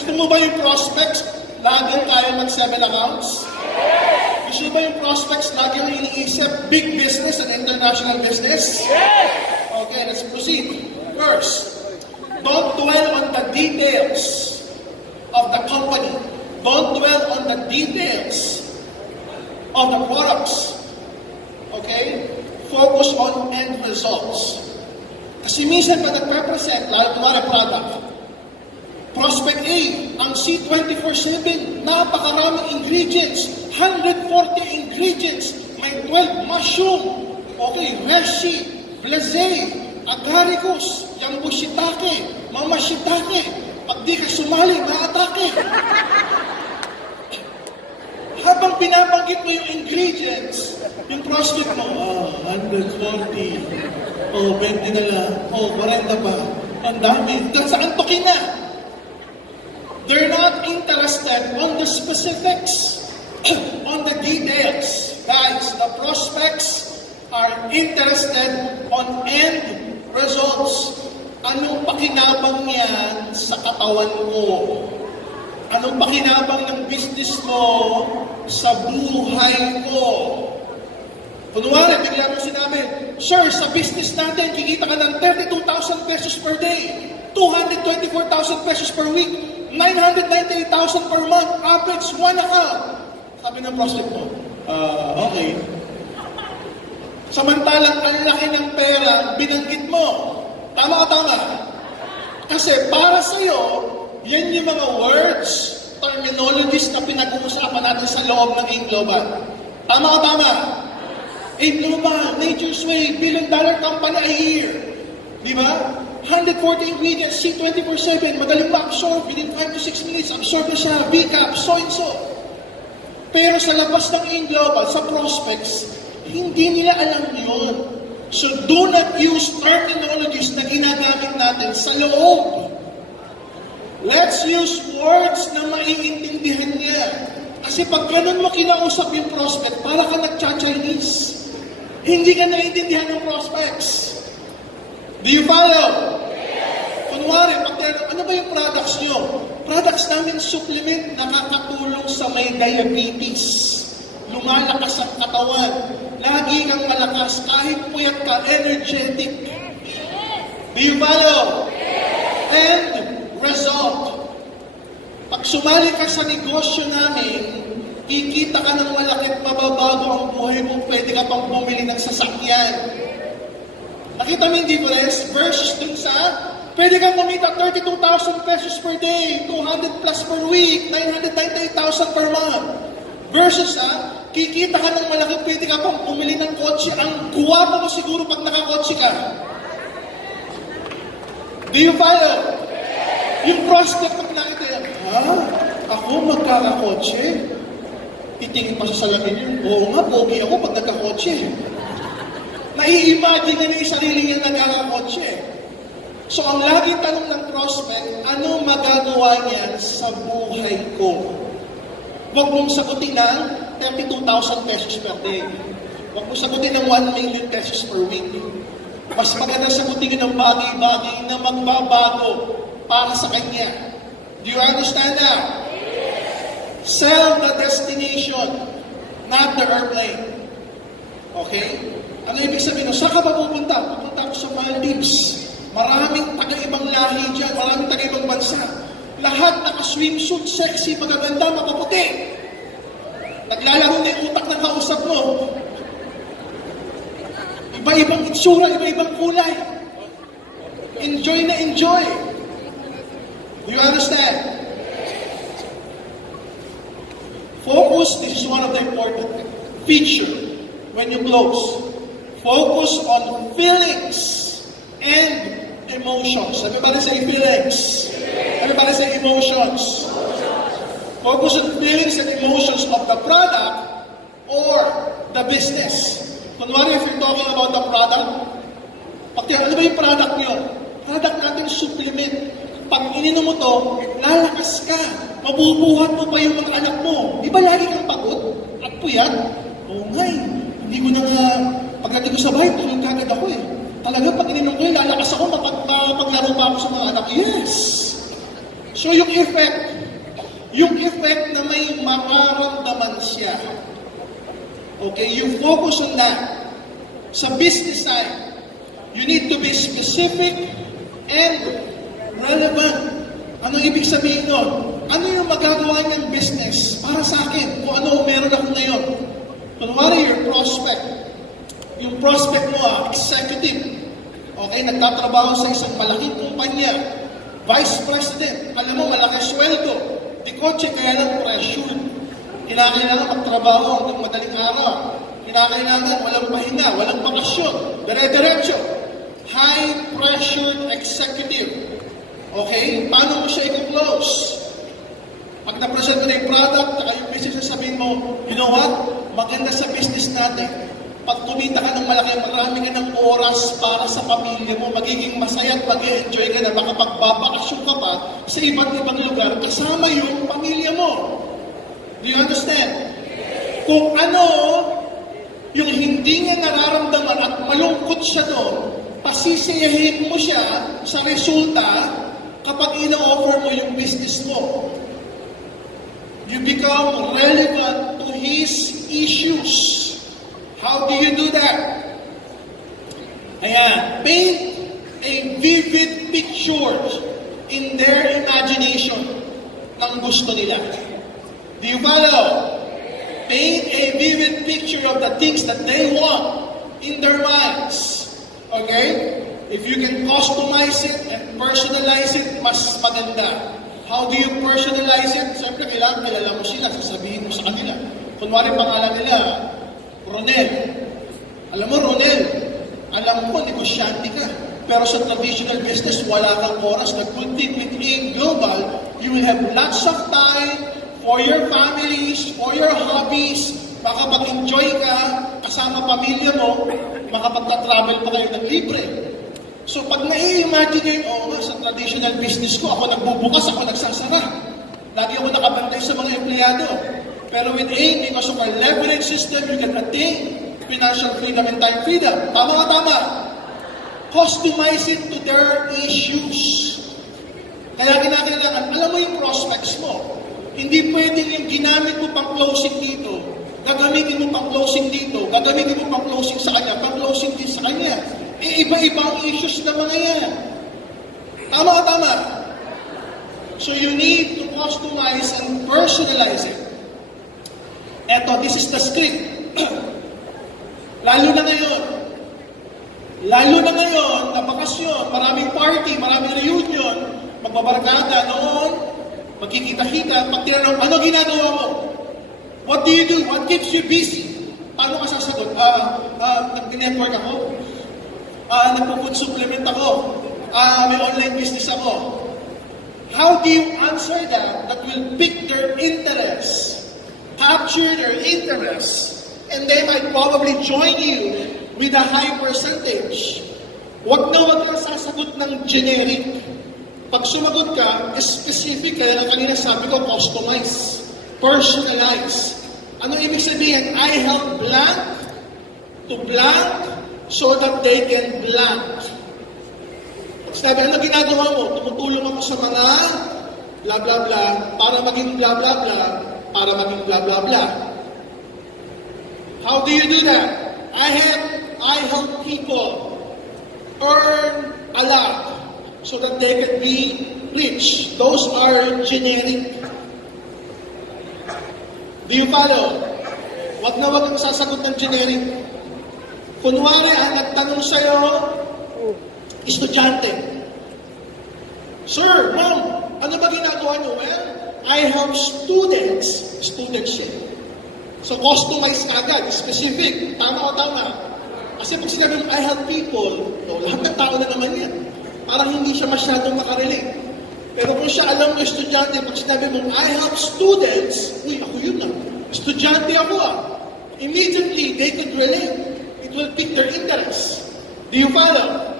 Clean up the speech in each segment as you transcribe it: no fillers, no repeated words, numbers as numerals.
Gusto mo ba yung prospects laging kaya mag-7 accounts? Gusto mo ba yung prospects laging iniisip big business and international business? Okay, let's proceed. First, don't dwell on the details of the company. Don't dwell on the details of the products. Okay? Focus on end results. Kasi minsan pa nagpe-present, lalo kumari product, Prospect A, ang C24/7, napakaraming ingredients, 140 ingredients, may 12 mushroom, okay, reishi, blazé, agaricus, yambushitake, mamashitake, pag di ka sumali, maatake. Habang pinabanggit mo yung ingredients, yung prospect mo, 140, 20 na lang, 40 pa, ang dami, hanggang sa antokin na. They're not interested on the specifics, on the details. Guys, the prospects are interested on end results. Anong pakinabang niyan sa katawan mo? Anong pakinabang ng business mo sa buhay ko? Kunwari, bigla mo sinabi, sir, sa business natin, kikita ka ng 32,000 pesos per day, 224,000 pesos per week, 998,000 per month, average 1 account. Sabi ng prospect mo, okay. Samantalang ang laki ng pera, binanggit mo. Tama o tama? Kasi para sa'yo, yan yung mga words, terminologies na pinag-uusapan natin sa loob ng A-Global. Tama o tama? A-Global, Nature's Way, $1 billion company a year. Di ba? 140 ingredients, C24/7, magaling ma-absorb, within 5 to 6 minutes, absorb na siya, VCAP, so and so. Pero sa labas ng A-Global, sa prospects, hindi nila alam yun. So do not use terminologies na ginagamit natin sa loob. Let's use words na maiintindihan niya. Kasi pag ganun mo kinausap yung prospect, para ka nagcha-Chinese. Hindi ka naiintindihan ng prospects. Do you follow? Kunwari, ano ba yung products nyo? Products namin supplement nakakatulong sa may diabetes. Lumalakas ang katawan. Lagi kang malakas. Kahit puyat ka, energetic. Do you follow? And result. Pag sumali ka sa negosyo namin, kikita ka ng malaki at mababago ang buhay mo. Pwede ka pang bumili ng sasakyan. Nakita mo yung difference versus dun sa pwede kang kumita 32,000 pesos per day, 200 plus per week, 998,000 per month. Versus kikita ka ng malaki, pwede ka pang bumili ng kotse. Ang guwapo mo siguro pag nakakotse ka. Do you follow? Yung prospect pag nakita yan, ako magkakakotse? Titingin pa sa salamin yun, oo nga, pogi ako pag nagkakotse. Nai-imagine na yung sarili niya nagkakakotse. So ang laging tanong ng prospect, ano magagawa niya sa buhay ko? Huwag mong sagutin ng 32,000 pesos per day. Huwag mong sagutin ng 1 million pesos per week. Mas maganda sagutin ng bagay-bagay na magbabago para sa kanya. Do you understand that? Sell the destination, not the airplane. Okay? Ano ibig sabihin? Saan ka ba pupunta? Pupunta ako sa Maldives. Maraming taga-ibang lahi dyan, maraming taga-ibang bansa. Lahat naka-swimsuit, sexy, magaganda, makaputi. Naglalaro na yung utak ng kausap mo. Iba-ibang itsura, iba-ibang kulay. Enjoy na enjoy. Do you understand? Focus, this is one of the important features when you close. Focus on feelings and emotions. Everybody say feelings. Everybody say emotions. Focus on feelings and emotions of the product or the business. Kunwari, if you're talking about the product, ano ba yung product nyo? Product natin supplement. Pag ininom mo to, lalakas ka. Mabubuhat mo pa yung mga anak mo. Di ba lagi kang pagod at puyat? Oo nga eh. Hindi ko na nga, pagdating ko sa bahay, tulog kagad ako eh. Talaga, pag ininom ko lalakas ako, mapaglaro pa ako sa mga anak. Yes! So yung effect, yung effect na may mararamdaman siya. Okay, you focus on that. Sa business side, you need to be specific and relevant. Ano ibig sabihin nun? Ano yung magagawa niyang business para sa akin? Kung ano meron ako ngayon. Kunwari, your prospect. Yung prospect mo, executive. Okay, nagtatrabaho sa isang malaking kumpanya. Vice President. Alam mo, malaki sweldo. Di kotse, kaya lang pressure. Kinakailangan magtrabaho hanggang madaling araw. Kinakailangan walang pahinga, walang bakasyon. Dire-diretso. High-pressured executive. Okay? Paano mo siya i-close? Pag na-present mo na yung product, saka yung business, sabihin mo, you know what? Maganda sa business natin. Pag kumita ka ng malaki, marami ka ng oras para sa pamilya mo, magiging masaya at mag-enjoy ka na, makapagbabakasyon ka pa sa iba't ibang lugar, kasama yung pamilya mo. Do you understand? Kung ano yung hindi niya nararamdaman at malungkot siya doon, pasisiyahin mo siya sa resulta kapag ina-offer mo yung business mo. You become relevant to his issues. How do you do that? Ayan, paint a vivid picture in their imagination ng gusto nila. Do you follow? Paint a vivid picture of the things that they want in their minds. Okay? If you can customize it and personalize it, mas maganda. How do you personalize it? Siyempre, kailangan kilala mo sila, sasabihin mo sa kanila. Kunwari, pangalan nila, Ronel. Alam mo, Ronel, alam ko, negosyante ka. Pero sa traditional business, wala kang oras. Nag-compete with AIM Global, you will have lots of time for your families, for your hobbies, makapag-enjoy ka, kasama pamilya mo, makapagta-travel pa kayo ng libre. So pag nai-imagine nyo yung, sa traditional business ko, ako nagbubukas, ako nagsasara. Lagi ako nakabantay sa mga empleyado. Pero with AIM, because of our leverage system, you can attain financial freedom and time freedom. Tama ka tama? Customize it to their issues. Kaya kinakailangan, alam mo yung prospects mo. Hindi pwedeng yung ginamit mo pang closing dito, gagamitin mo pang closing dito, gagamitin mo pang closing sa kanya, pang closing din sa kanya. Iba-iba ang issues na mga yan. Tama o tama? So you need to customize and personalize it. Eto, this is the script. Lalo na ngayon. Lalo na ngayon, na bakasyon, maraming party, maraming reunion, magbabarkada noon, magkikita-kita, pag tinanong, ano ginagawa mo? What do you do? What keeps you busy? Paano ka sasagot? Nag-network ako. Nagpo-food supplement ako. May online business ako. How do you answer that will pick their interest, capture their interest, and they might probably join you with a high percentage? Huwag kang sasagot ng generic. Pag sumagot ka, specific, kaya nga kanina sabi ko, customize, personalize. Ano ibig sabihin? I help blank to blank so that they can blank. Sabi, ano ginagawa mo? Tumutulong ako sa mga blah blah blah para maging blah blah blah para maging blah blah blah. How do you do that? I help people earn a lot so that they can be rich. Those are generic. Do you follow? Wag kang sasagot ng generic. Kunwari, ang nagtanong sa'yo, estudyante. Sir, ma'am, ano ba ginagawa niyo? Well, I help studentship. So, customize ka agad, specific, tama o tama. Kasi pag sinabi mo, I help people, lahat ng tao na naman yan. Parang hindi siya masyadong makarelate. Pero kung siya alam mo estudyante, pag sinabi mo, I help students, uy, ako yun lang. Estudyante ako Immediately, they could relate. It will pick their interest. Do you follow?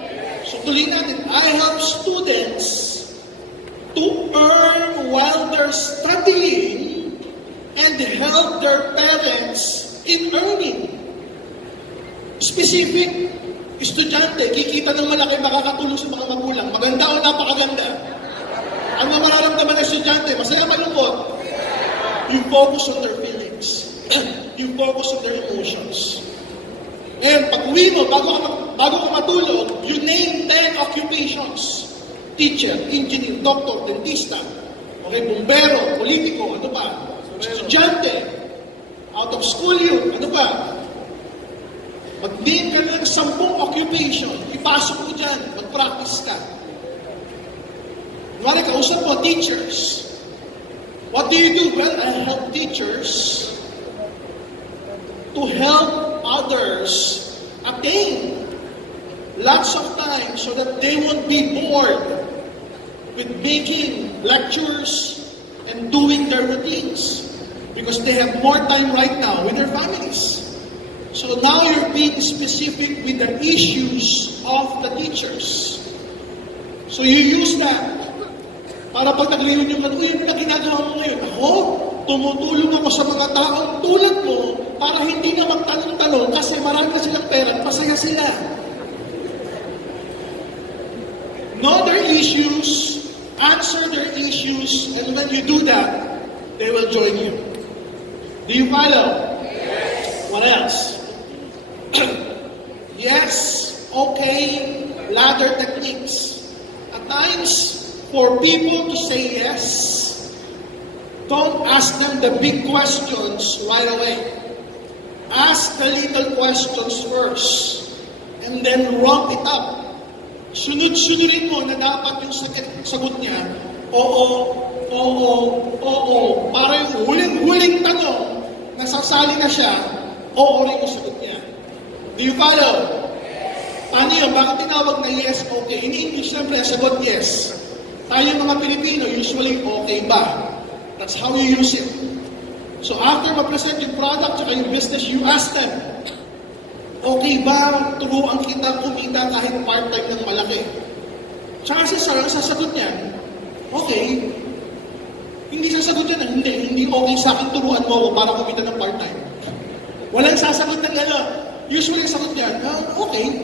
So tuloy natin, I help students to earn while they're studying and help their parents in earning. Specific, estudyante, kikita ng malaki, makakatulong sa mga magulang. Maganda o napakaganda? Ano mararamdaman ng estudyante? Masaya, malungkot? you focus on their feelings. You focus on their emotions. And pag uwi mo, bago ka matulog, you name 10 occupations. Teacher, engineer, doctor, dentista, okay, bumbero, politiko, ano pa? Estudyante, out of school youth, ano pa? Mag-name ka ng 10 occupation, ipasok mo dyan, mag-practice ka. Kunwari, kausap mo, teachers. What do you do? Well, I help teachers to help others attain lots of time so that they won't be bored with making lectures and doing their routines because they have more time right now with their families. So now you're being specific with the issues of the teachers. So you use that para pag nag-reunion mo, uy, ano na ginagawa mo ngayon? Ako, tumutulong ako sa mga taong tulad mo para hindi na magtanong-tanong kasi marami na silang pera at masaya sila. Know their issues, answer their issues, and when you do that, they will join you. Do you follow? Yes. What else? Yes, okay, ladder techniques. At times, for people to say yes, don't ask them the big questions right away. Ask the little questions first, and then ramp it up. Sunod-sunodin mo na dapat yung sagot niya, oo, oo, oo. Para yung huling-huling tanong, nasasali na siya, oo rin yung sagot niya. Do you follow? Paano yun? Bakit tinawag na yes, okay? In English, siyempre, sagot yes. Tayo mga Pilipino, usually, okay ba? That's how you use it. So after ma-present yung product at yung business, you ask them, okay ba turuan kita kumita kahit part-time ng malaki? Chances are, sasagot niyan, okay. Hindi sasagot niyan, hindi okay sa akin turuan mo para kumita ng part-time. Walang sasagot ng gano'n. Usually sagot niyan, okay.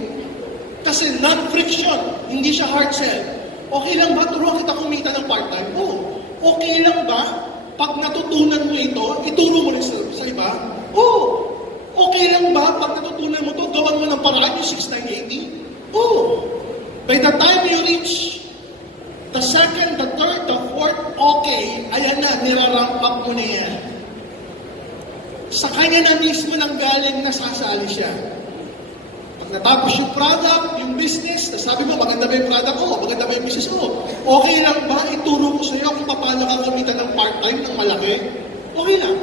Kasi non-friction, hindi siya hard sell. Okay lang ba turuan kita kumita ng part-time? Oo. Okay lang ba pag natutunan mo ito, ituro mo rin sa iba? Oo. Okay lang ba pag natutunan mo ito, gawan mo ng paraan yung 6980? Oo. By the time you reach the second, the third, the fourth, okay, ayan na, niraramp up mo na yan. Sa kanya na mismo nang galing nasasali siya. Pag natapos yung product, yung business, sabi mo, maganda ba yung product ko? Maganda ba yung business ko? Okay lang ba ituro ko sa iyo kung paano ka kumita ng part-time ng malaki? Okay lang.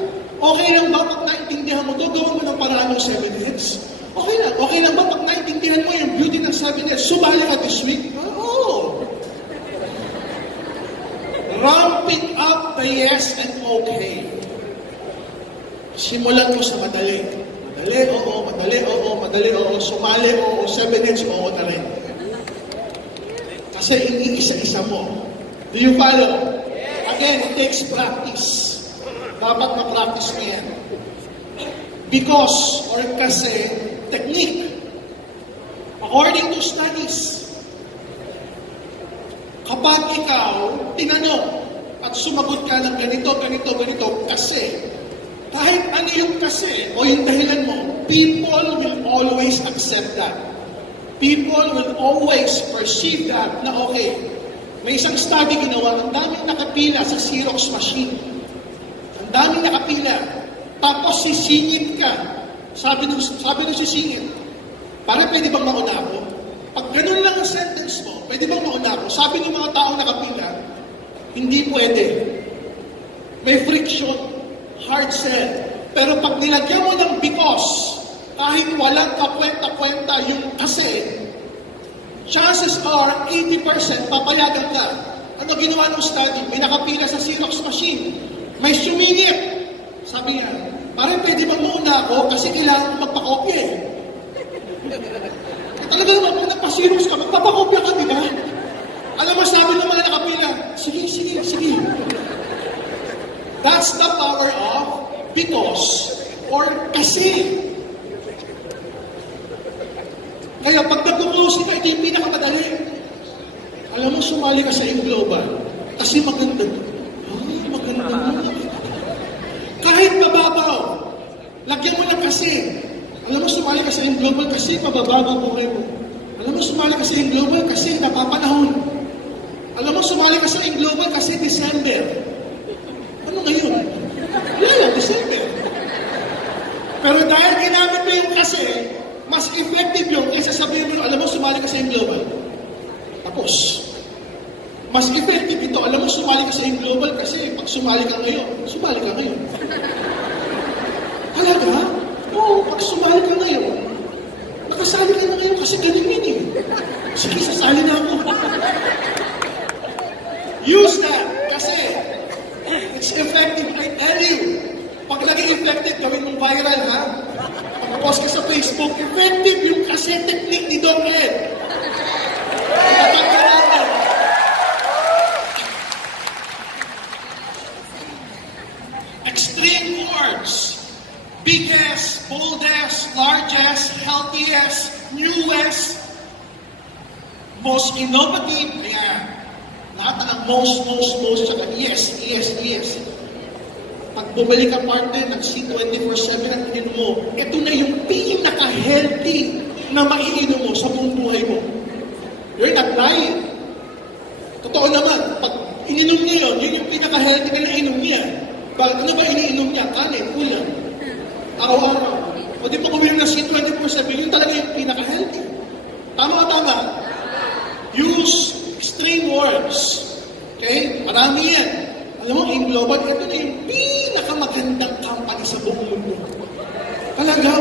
Okay lang ba pag naintindihan mo ito, gawin mo ng paraan ng 7 heads? Okay lang. Okay lang ba pag naintindihan mo yung beauty ng 7 heads, sumali ka this week? Oo. Ramping up the yes and okay. Simulan mo sa madali. Madali, oo, madali, oo, madali, oo, sumali, oo, 7 heads, oo na rin. Kasi iniisa-isa mo. Do you follow? Again, it takes practice. Dapat ma-practice mo yan. Because, or kasi, technique. According to studies, kapag ikaw tinanong at sumagot ka ng ganito, ganito, ganito, kasi, kahit ano yung kasi o yung dahilan mo, people will always accept that. People will always perceive that na okay. May isang study ginawa, ang daming nakapila sa Xerox machine. Ang daming nakapila. Tapos sisingit ka. Sabi nung sisingit, pare pwede bang mauna ako? Pag ganun lang ang sentence mo, pwede bang mauna ako? Sabi ng mga taong nakapila, hindi pwede. May friction. Hard sell. Pero pag nilagyan mo ng because, kahit walang kakwenta-kwenta yung kasi, chances are 80% papayagan ka. Ano ginawa ng study? May nakapila sa Xerox machine. May sumingit. Sabi niya, parang pwede bang mauna ako kasi kailangan ko magpakopya eh. Talaga naman, kung nagpa-Xerox ka, magpapakopya ka, di ba? Alam mo, sabi ng mga nakapila, sige, sige, sige. That's the power of because or kasi. Kaya pag nag-close ka, ito yung pinakamadali. Alam mo, sumali ka sa Global kasi maganda. Ay, maganda mo. Lagyan mo ng kasi. Alam mo, sumali ka sa global kasi mababago ang buhay mo. Alam mo, sumali ka sa global kasi napapanahon. Alam mo, sumali ka sa global kasi December. Ano ngayon? Wala lang, December. Pero dahil ginamit mo yung kasi, mas effective yun kaysa sabihin mo, alam mo, sumali ka sa global. Tapos, mas effective ito. Alam mo, sumali ka sa global kasi pag sumali ka ngayon, sumali ka ngayon. Talaga? Oo, pag sumali ka ngayon, nakasali ka na ngayon kasi galing yun eh. Sige, sasali na ako. Use that kasi it's effective, I tell you. Pag naging effective, gawin mong viral, ha? Pag-post ka sa Facebook, effective yung kasi technique ni Doc Ed. Itatag ka natin. Extreme words. Biggest, boldest, largest, healthiest, newest, most innovative. Ayan. Lahat ng most, tsaka yes. Pag bumalik ka partner ng C24/7 at inin mo, ito na yung pinaka-healthy na maiinom mo sa buong buhay mo. You're not lying. Totoo naman, pag ininom niya yun yung pinaka-healthy na nainom niya. Bakit ano ba iniinom niya? Kanin, ulam. Araw-araw. O di pa kuminom ng C24/7, yun talaga yung pinaka-healthy. Tama. Use extreme words. Okay? Marami yan. Alam mo, in global, ito na yung pinakamagandang company sa buong mundo. Talaga?